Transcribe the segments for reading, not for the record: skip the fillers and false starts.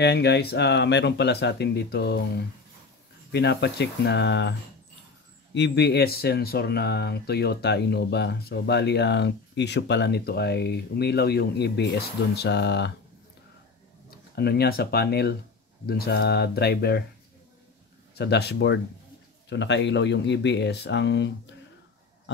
Ayan guys, mayroon pala sa atin ditong pinapacheck na EBS sensor ng Toyota Innova. So bali ang issue pala nito ay umilaw yung EBS dun sa sa panel, dun sa driver, sa dashboard. So nakailaw yung EBS. Ang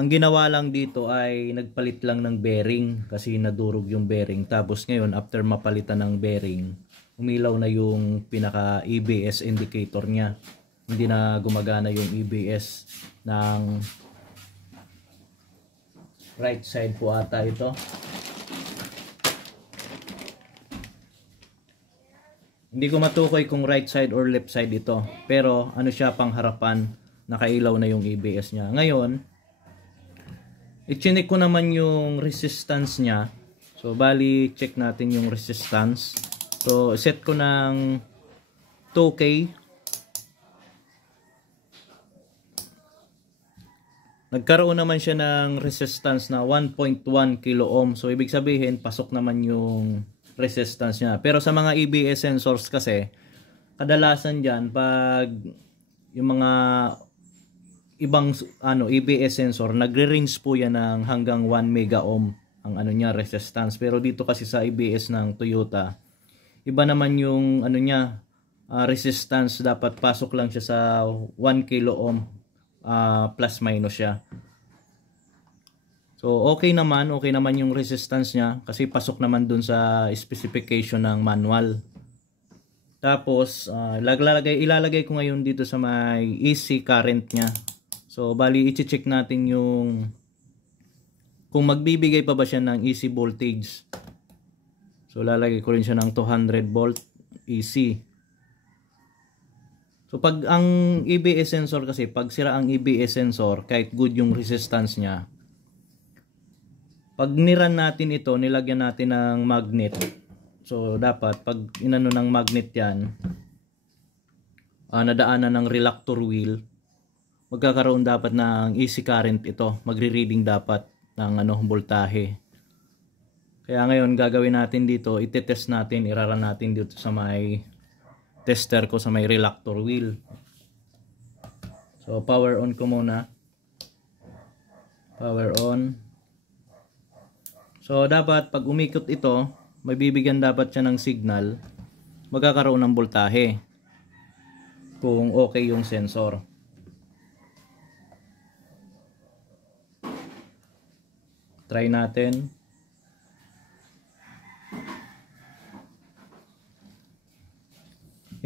ginawa lang dito ay nagpalit lang ng bearing kasi nadurog yung bearing. Tapos ngayon after mapalitan ng bearing, umilaw na yung pinaka EBS indicator niya. Hindi na gumagana yung EBS ng right side po ata ito. Hindi ko matukoy kung right side or left side ito. Pero ano siya, pang harapan, nakailaw na yung EBS niya. Ngayon, i-check ko naman yung resistance niya. So bali check natin yung resistance. So set ko ng 2K. Nagkaroon naman siya ng resistance na 1.1 kilo ohm. So ibig sabihin pasok naman yung resistance niya. Pero sa mga EBS sensors kasi, kadalasan diyan pag yung mga ibang EBS sensor, nagre-range po yan ng hanggang 1 mega ohm ang niya resistance. Pero dito kasi sa EBS ng Toyota, iba naman yung resistance, dapat pasok lang siya sa 1 kilo ohm plus minus siya. So okay naman yung resistance niya kasi pasok naman dun sa specification ng manual. Tapos ilalagay ko ngayon dito sa may AC current niya. So bali i-check natin yung kung magbibigay pa ba siya ng AC voltage. So lalagay ko rin siya ng 200 volt AC. So pag ang EBS sensor kasi, pag sira ang EBS sensor, kahit good yung resistance niya, pag niran natin ito, nilagyan natin ng magnet. So dapat pag inano ng magnet yan, nadaanan ng reluctor wheel, magkakaroon dapat ng AC current ito, magre-reading dapat ng voltahe. Kaya ngayon gagawin natin dito, itetest natin, iraran natin dito sa may tester ko sa may reluctor wheel. So power on ko muna. Power on. So dapat pag umikot ito, may bibigyan dapat siya ng signal, magkakaroon ng voltahe kung okay yung sensor. Try natin.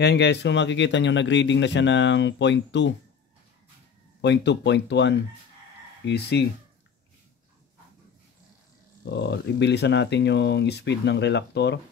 Yan guys, kung makikita nyo, nag-reading na siya ng 0.2, 0.1 AC. So, ibilisan natin yung speed ng reluctor.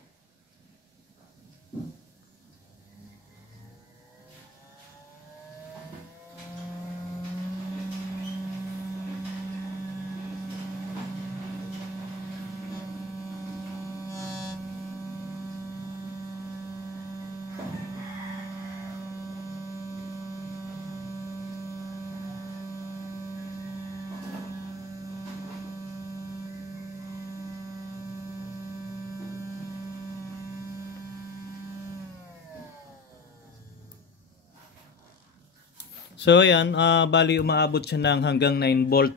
So ayan, bali umaabot siya ng hanggang 9 volt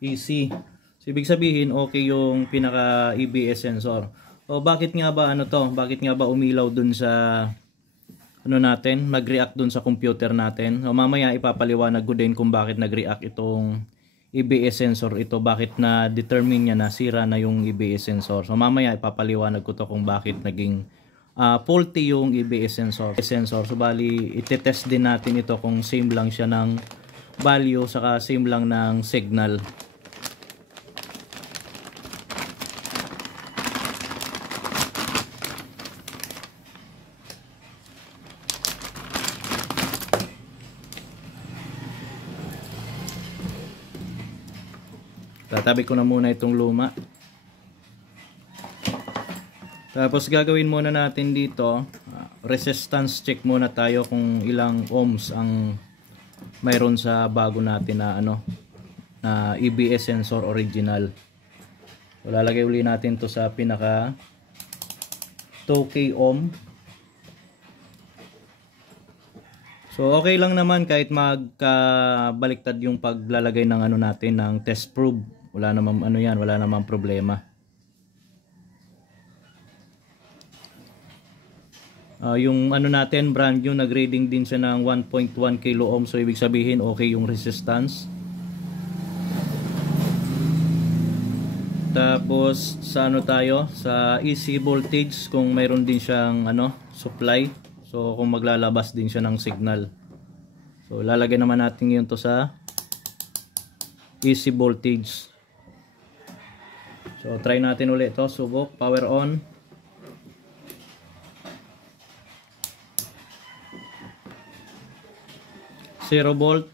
AC. So ibig sabihin okay yung pinaka EBS sensor. O bakit nga ba Bakit nga ba umilaw dun sa natin, mag-react dun sa computer natin? So mamaya ipapaliwanag ko din kung bakit nag-react itong EBS sensor ito, bakit na determine niya na sira na yung EBS sensor. So mamaya ipapaliwanag ko to kung bakit naging faulty yung EBS sensor. So bali itetest din natin ito kung same lang siya ng value saka same lang ng signal. Tatabi ko na muna itong luma. Tapos gagawin muna natin dito, resistance check muna tayo kung ilang ohms ang mayroon sa bago natin na na EBS sensor original. So lalagay uli natin to sa pinaka 2K ohm. So okay lang naman kahit magkabaliktad yung paglalagay ng ano natin ng test probe. Wala namang ano yan, wala namang problema. Yung ano natin brand new, nag-reading din siya ng 1.1 kilo ohm, so ibig sabihin okay yung resistance. Tapos sa ano tayo, sa AC voltage kung mayroon din siyang ano, supply. So kung maglalabas din siya ng signal. So lalagay naman natin yun to sa AC voltage. So try natin ulit to, subok, power on. 0 volt.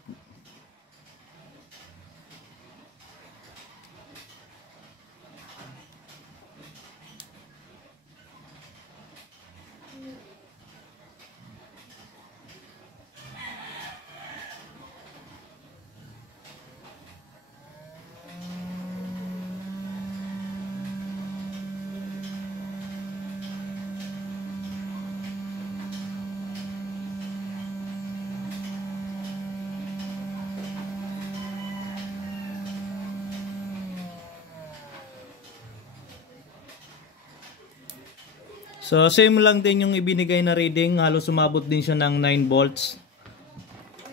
So same lang din yung ibinigay na reading, halos umabot din siya ng 9 volts.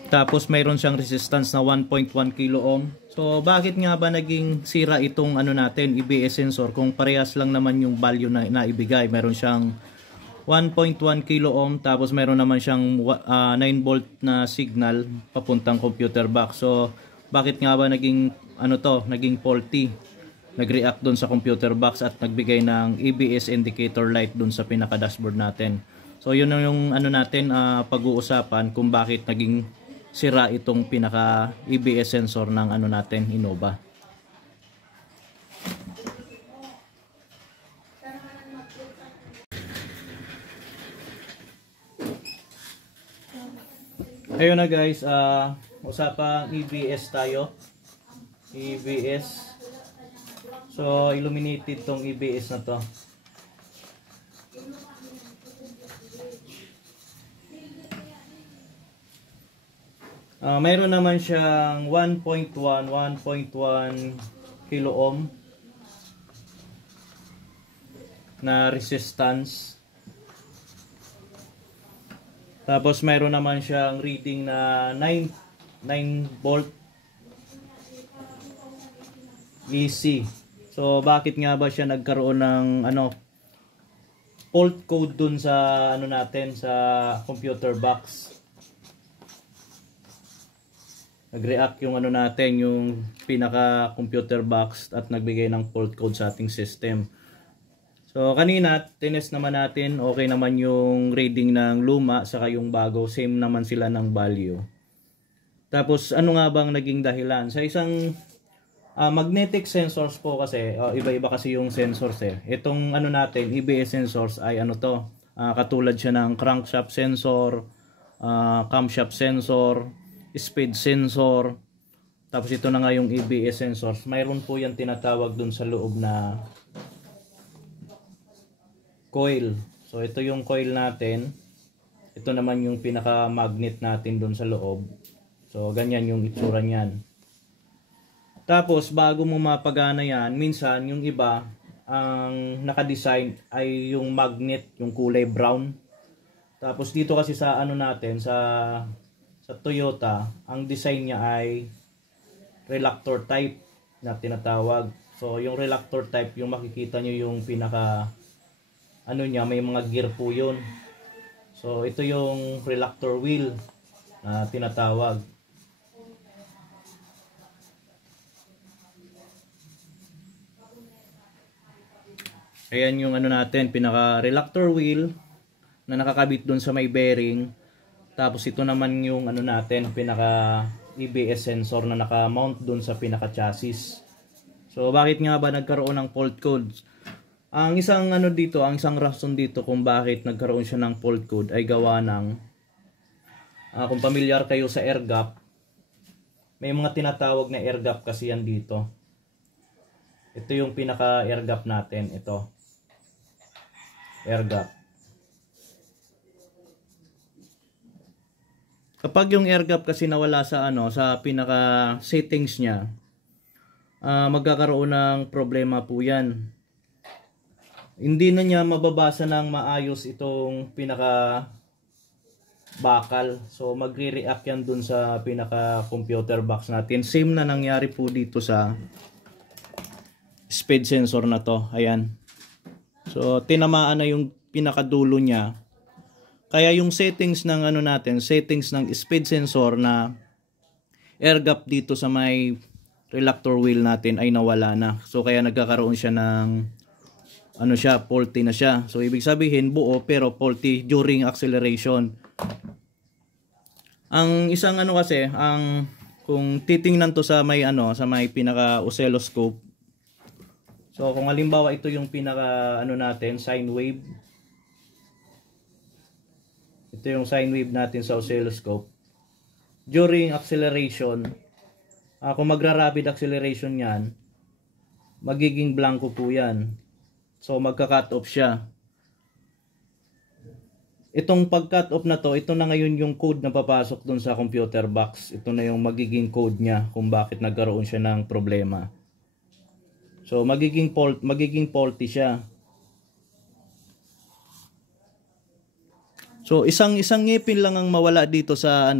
Tapos mayroon siyang resistance na 1.1 kilo ohm. So bakit nga ba naging sira itong ano natin, EBS sensor kung parehas lang naman yung value na ibigay? Meron siyang 1.1 kilo ohm, tapos meron naman siyang 9 volt na signal papuntang computer box. So bakit nga ba naging ano to, naging faulty? Nag-react doon sa computer box at nagbigay ng EBS indicator light doon sa pinaka dashboard natin. So yun yung ano natin, pag-uusapan kung bakit naging sira itong pinaka EBS sensor ng ano natin, Innova. Ayun na guys, usapang EBS tayo. EBS. So, illuminated tong EBS na to. Mayroon naman siyang 1.1 kilo ohm na resistance. Tapos mayroon naman siyang reading na 9 volt AC. So bakit nga ba siya nagkaroon ng ano, fault code dun sa ano natin, sa computer box? Nag-react yung ano natin, yung pinaka computer box at nagbigay ng fault code sa ating system. So kanina tinest naman natin, okay naman yung reading ng luma saka yung bago, same naman sila ng value. Tapos ano nga bang naging dahilan? Sa isang magnetic sensors po kasi, iba-iba kasi yung sensors eh. Itong ano natin, EBS sensors ay ano to, katulad siya ng crankshaft sensor, camshaft sensor, speed sensor. Tapos ito na nga yung EBS sensors. Mayroon po yan tinatawag dun sa loob na coil. So ito yung coil natin. Ito naman yung pinaka magnet natin dun sa loob. So ganyan yung itsura niyan. Tapos bago mo mapagana yan, minsan yung iba ang naka-design ay yung magnet, yung kulay brown. Tapos dito kasi sa ano natin, sa Toyota, ang design niya ay reluctor type na tinatawag. So yung reluctor type, yung makikita nyo yung pinaka ano niya, may mga gear po yun. So ito yung reluctor wheel na tinatawag. Ayan yung ano natin, pinaka reluctor wheel na nakakabit doon sa may bearing. Tapos ito naman yung ano natin, pinaka EBS sensor na naka-mount doon sa pinaka chassis. So bakit nga ba nagkaroon ng fault code? Ang isang ano dito, ang isang rason dito kung bakit nagkaroon siya ng fault code ay gawa ng kung pamilyar kayo sa air gap, may mga tinatawag na air gap kasi yan dito. Ito yung pinaka air gap natin, ito. Air gap. Kapag yung air gap kasi nawala sa sa pinaka settings niya, magkakaroon ng problema po yan. Hindi na niya mababasa ng maayos itong pinaka bakal. So magre-react yan dun sa pinaka computer box natin. Same na nangyari po dito sa speed sensor na to. Ayan. So tinamaan na yung pinakadulo niya. Kaya yung settings ng natin, settings ng speed sensor na air gap dito sa may reluctor wheel natin ay nawala na. So kaya nagkakaroon siya ng faulty na siya. So ibig sabihin buo pero faulty during acceleration. Ang isang kasi, kung titingnan to sa may sa may pinaka oscilloscope. So kung halimbawa ito yung pinaka natin, sine wave. Ito yung sine wave natin sa oscilloscope. During acceleration, kung magra-rapid acceleration yan, magiging blanco po yan. So magka-cut off siya. Itong pag-cut off na to, ito na ngayon yung code na papasok dun sa computer box. Ito na yung magiging code niya kung bakit nagkaroon siya ng problema. So magiging faulty siya. So isang ngipin lang ang mawala dito sa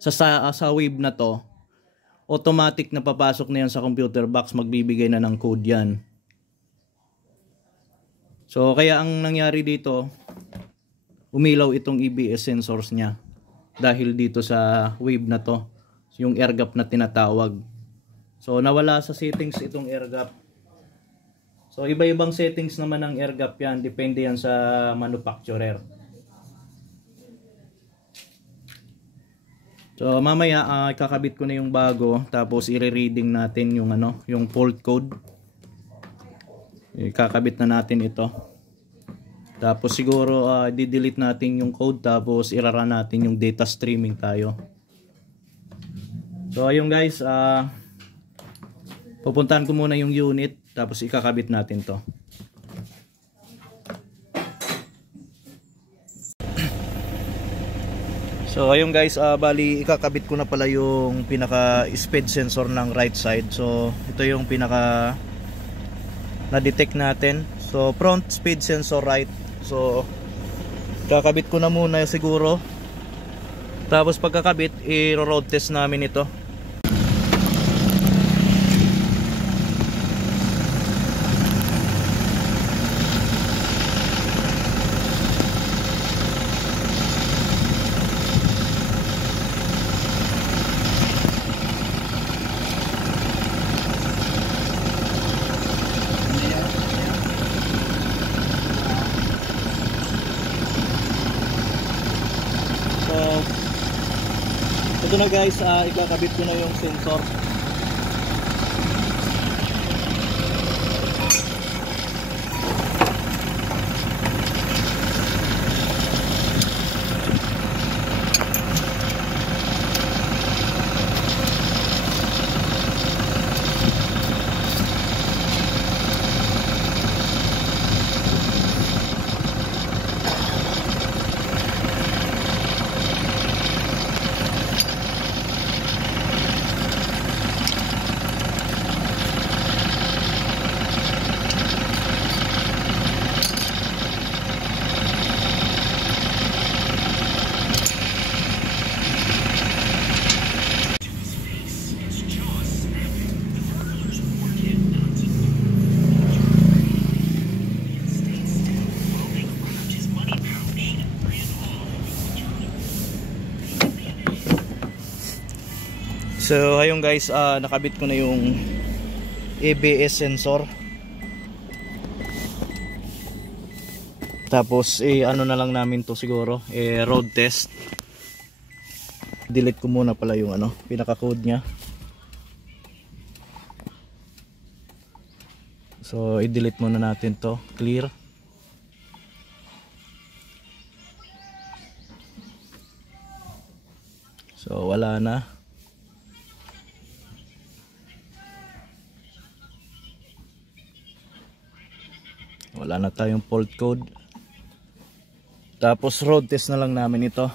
sa wave na to. Automatic na papasok na yan sa computer box, magbibigay na ng code yan. So kaya ang nangyari dito, umilaw itong EBS sensors niya dahil dito sa wave na to, yung air gap na tinatawag. So nawala sa settings itong air gap. So iba-ibang settings naman ng air gap yan, depende yan sa manufacturer. So mamaya ikakabit ko na yung bago, tapos i-reading natin yung yung fault code. Ikakabit na natin ito. Tapos siguro di-delete natin yung code, tapos irara natin yung data streaming tayo. So ayun guys, pupuntahan ko muna yung unit, tapos ikakabit natin to. So ayun guys, bali ikakabit ko na pala yung pinaka speed sensor ng right side. So ito yung pinaka na-detect natin. So front speed sensor right. So kakabit ko na muna siguro. Tapos pagkakabit, i-road test namin ito. Ito na guys, ikakabit ko na yung sensor. So ayun guys, nakabit ko na yung ABS sensor. Tapos ano na lang namin to siguro, road test. Delete ko muna pala yung pinaka code nya. So i-delete muna natin to, clear. So wala na. Wala na tayong fault code. Tapos road test na lang namin ito.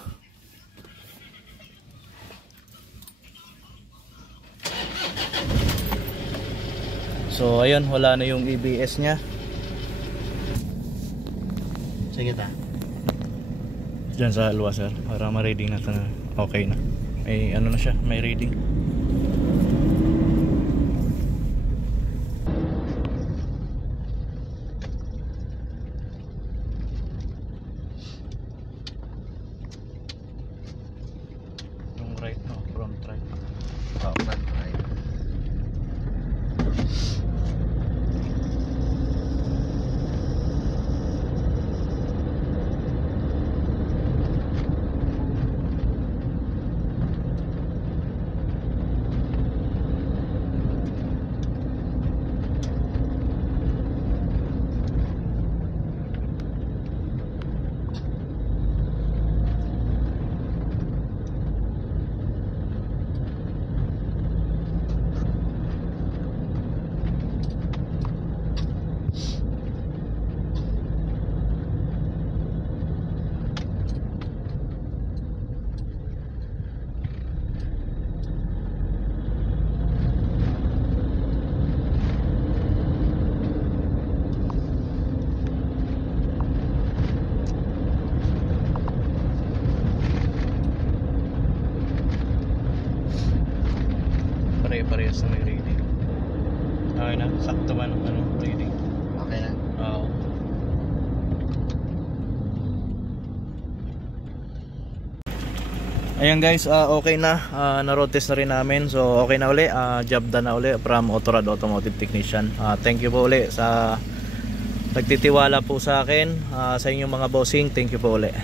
So ayun, wala na yung ABS nya. Sige ta. Diyan sa luwa sir, para ma-reading natin na okay na. May ano na siya, may reading. Yung right no, front right. Oh, front right. Pare-parehas na may reading. Okay na, sakto man ang ano, reading. Okay na. Oo. Ayan guys, okay na. Na-road test na rin namin. So okay na uli. Job done na uli from Autorad Automotive Technician. Thank you po uli sa nagtitiwala po sa akin. Sa inyong mga bossing, thank you po uli.